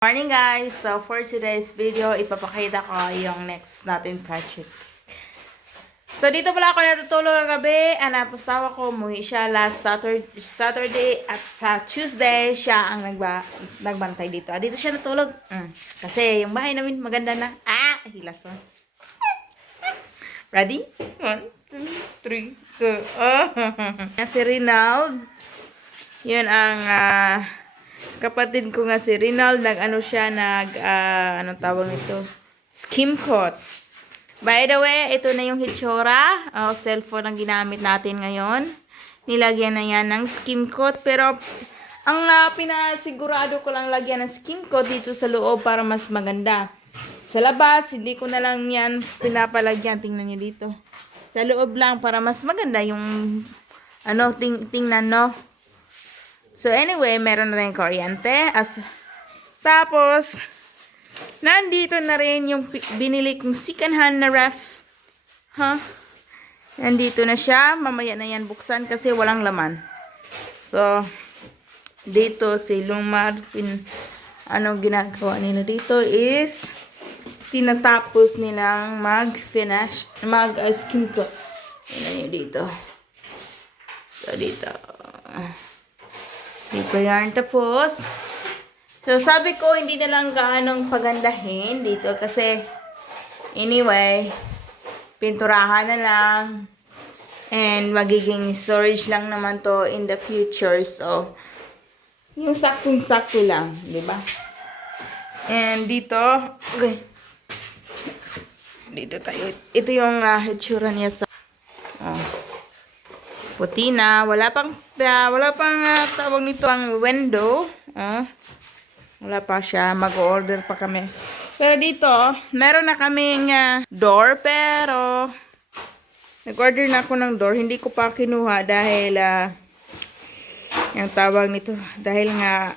Morning guys! So for today's video, ipapakita ko yung next natin project. So dito pala ako natutulog kagabi. Ang asawa ko, umuwi siya last Saturday at sa Tuesday siya ang nagbantay dito. Dito siya natulog. Kasi yung bahay namin maganda na. Hilas mo. Ready? 1, 2, 3, go. Si Rinald. Yun ang kapatid ko nga si Rinald, anong tawag nito? Skim coat. By the way, ito na yung hitsura. Cellphone ang ginamit natin ngayon. Nilagyan na yan ng skim coat. Pero, ang pinasigurado ko lang lagyan ng skim coat dito sa loob para mas maganda. Sa labas, hindi ko na lang yan pinapalagyan. Tingnan nyo dito. Sa loob lang para mas maganda yung, tingnan no. So, anyway, meron na rin kuryente. Tapos, nandito na rin yung binili kong second-hand na ref. Nandito na siya. Mamaya na yan buksan kasi walang laman. So, dito si Lumar, ginagawa nila dito is, tinatapos nilang mag-skim coat. Tingnan nyo dito. So, dito. Dito yan. Tapos, so sabi ko, hindi na lang gaanong pagandahin dito kasi, anyway, pinturahan na lang. And magiging storage lang naman to in the future. So, yung saktong-sakto lang, di ba? And dito, okay. Dito tayo. Ito yung hitsura niya sa puti na. Wala pang tawag nito ang window. Wala pa siya. Mag-order pa kami. Pero dito, meron na kaming door. Pero, nag-order na ako ng door. Hindi ko pa kinuha dahil, yung tawag nito. Dahil nga,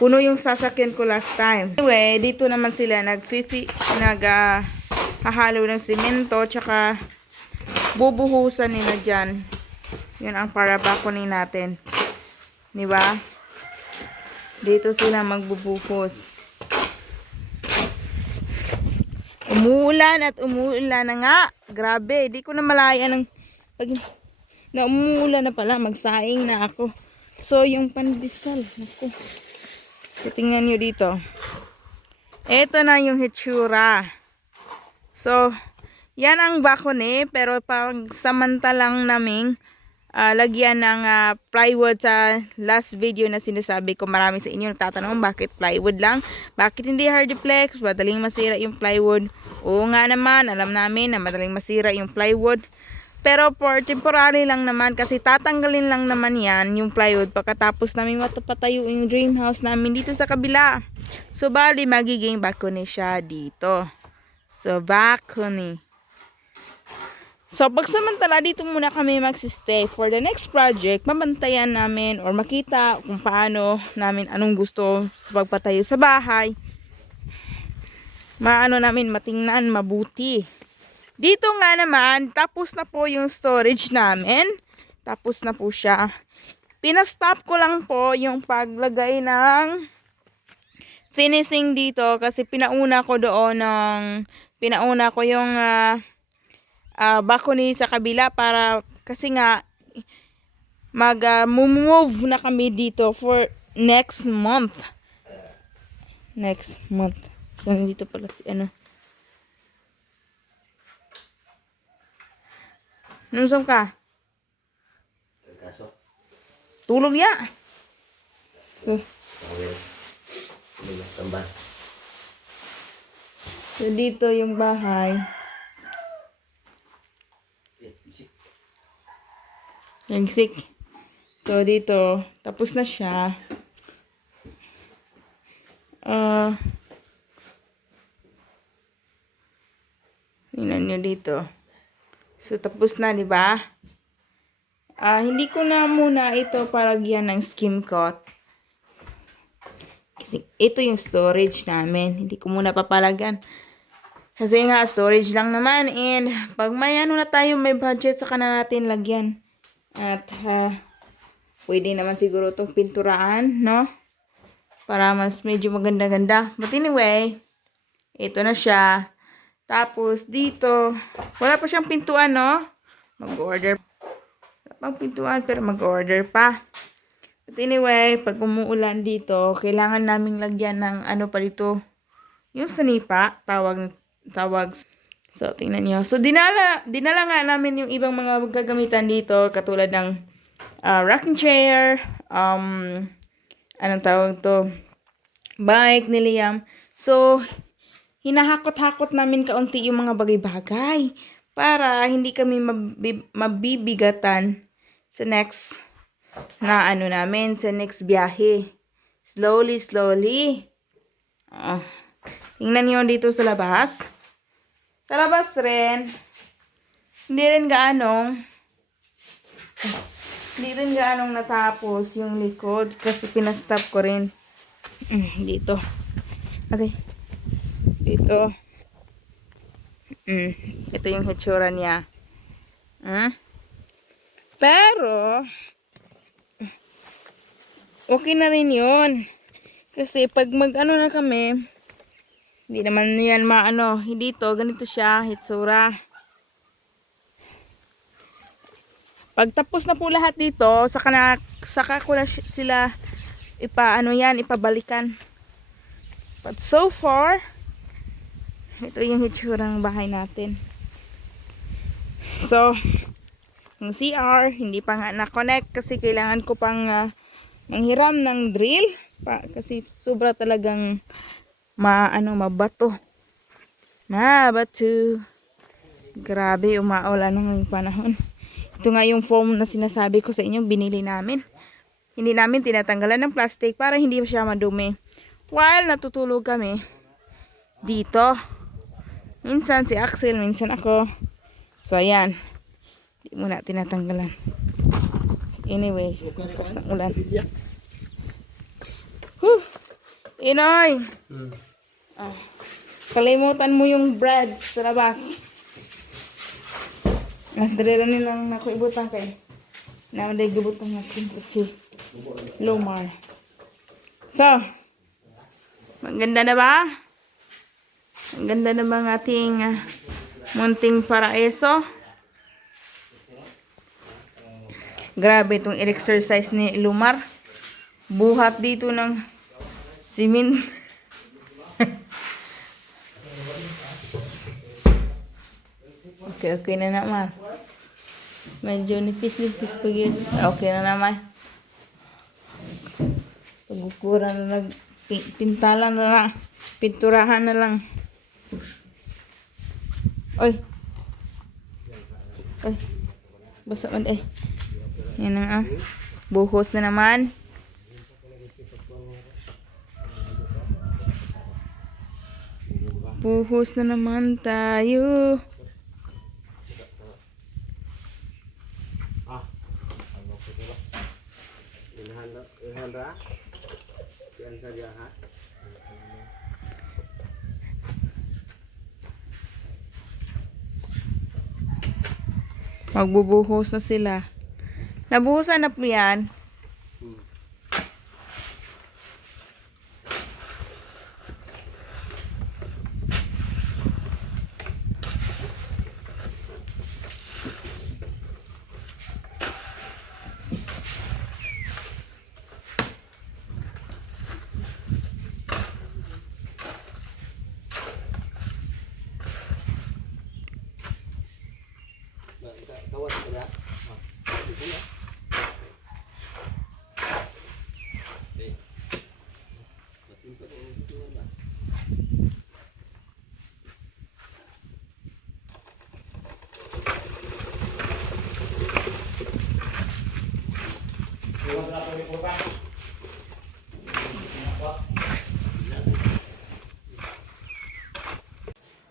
puno yung sasakyan ko last time. Anyway, dito naman sila hahalo ng simento. Tsaka, bubuhusan nila dyan. Yun ang para balcony natin. Diba? Dito sila magbubuhos. Umuulan at umuulan na nga. Grabe. Di ko na malaya ng pag na umuulan na pala. Magsaing na ako. So, yung pandesal. Naku. So, tingnan nyo dito. Ito na yung hitsura. So, yan ang balcony, pero pag samantalang naming lagyan ng plywood sa last video na sinasabi ko, marami sa inyo nagtatanong bakit plywood lang? Bakit hindi hardplex? Madaling masira yung plywood. Oo nga naman, alam namin na madaling masira yung plywood. Pero for temporary lang naman kasi tatanggalin lang naman yan yung plywood pagkatapos namin matapatayo yung dream house namin dito sa kabila. So bali magiging balcony siya dito. So balcony. So, pagsamantala, dito muna kami magsistay. For the next project, mabantayan namin or makita kung paano namin anong gusto pagpatayo sa bahay. Namin matingnan, mabuti. Dito nga naman, tapos na po yung storage namin. Tapos na po siya. Pinastop ko lang po yung paglagay ng finishing dito kasi pinauna ko yung balcony sa kabila para kasi nga move na kami dito for next month. So, nandito pala si Nunsom ka? Tulog ya. So, dito yung bahay. Nagsik. So, dito, tapos na siya. Tingnan nyo dito. So, tapos na, di ba? Hindi ko na muna ito palagyan ng skim coat. Kasi ito yung storage namin. Hindi ko muna papalagyan. Kasi nga, storage lang naman. And, pag may na tayo, may budget, saka na natin lagyan. At, pwede naman siguro itong pinturaan, no? para mas medyo maganda-ganda. But anyway, ito na siya. Tapos dito, wala pa siyang pintuan, no? Mag-order. Wala pang pintuan pero mag-order pa. But anyway, pag umuulan dito, kailangan naming lagyan ng ano pa dito. Yung sanipa, tawag. So, tingnan nyo. So, dinala nga namin yung ibang mga gagamitan dito, katulad ng rocking chair, anong tawag to? Bike ni Liam. So, hinahakot-hakot namin kaunti yung mga bagay-bagay para hindi kami mabibigatan sa next na ano namin, sa next biyahe. Slowly. Tingnan nyo dito sa labas. Sa labas rin, hindi rin gaanong natapos yung likod kasi pinastop ko rin. Dito. Okay. Dito. Ito yung hitsura niya. Pero, okay na rin yun. Kasi pag mag-ano na kami, hindi naman yan dito, ganito siya, hitsura. Pag tapos na po lahat dito, saka ko na sila ipabalikan. But so far, ito yung hitsura ng bahay natin. So, yung CR, hindi pa nga na-connect kasi kailangan ko pang manghiram ng drill. Kasi sobra talagang mabato. Grabe, umaulan ng panahon. Ito nga yung foam na sinasabi ko sa inyo, binili namin. Hindi namin tinatanggalan ng plastic para hindi siya madumi. While natutulog kami dito. Minsan si Axel, minsan ako. So ayan. Hindi muna tinatanggalan. Anyway, lakas ng ulan. Inoy! Kalimutan mo yung bread sa labas. Dali nilang nakuibutan kay. Namaday gubutang natin si Lumar. So, maganda na ba? Ang ganda na bang ating munting paraiso? Grabe itong exercise ni Lumar. Buhat dito ng simin. Okay na naman. Medyo nipis pa yun. Okay na naman. Pagkukura na lang. Pintalan na lang. Pinturahan na lang. Oy. Basa man ay. Yan na buhos na naman. Buhos na naman tayo. Magbubuhos na sila. Nabuhusan na po yan.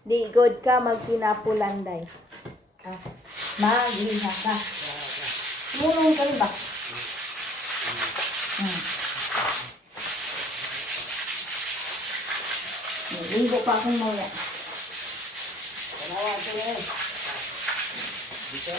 Di good ka magpinapulanday. Magliha ka. Mulong ka rin ba? Ligo pa akong maya. Panawa ka rin. Dito.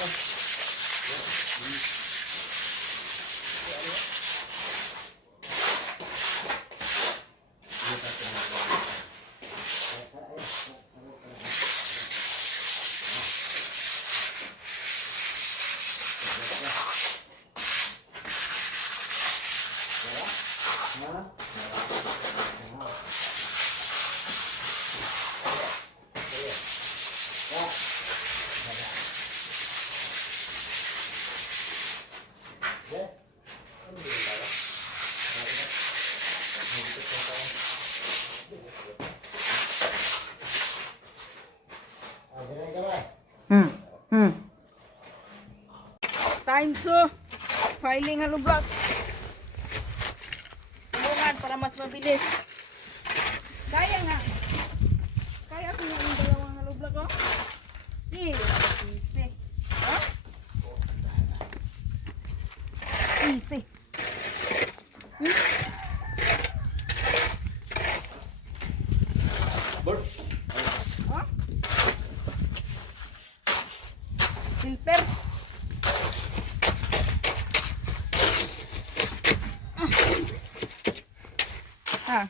Piling hollow block. Tulungan para mas mabilis. Kaya nga. Kaya ko yung dalawang hollow block, oh. Easy. Huh? Easy. Bert. Oh? Silper. Ah.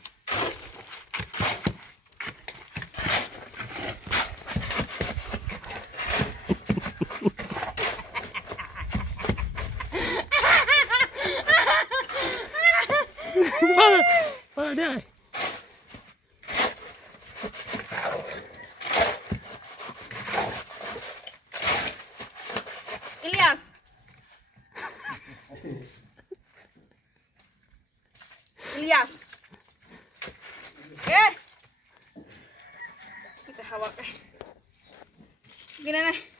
Paano? Ilyas. Ilyas. Eh. Kita hawak. Gina na.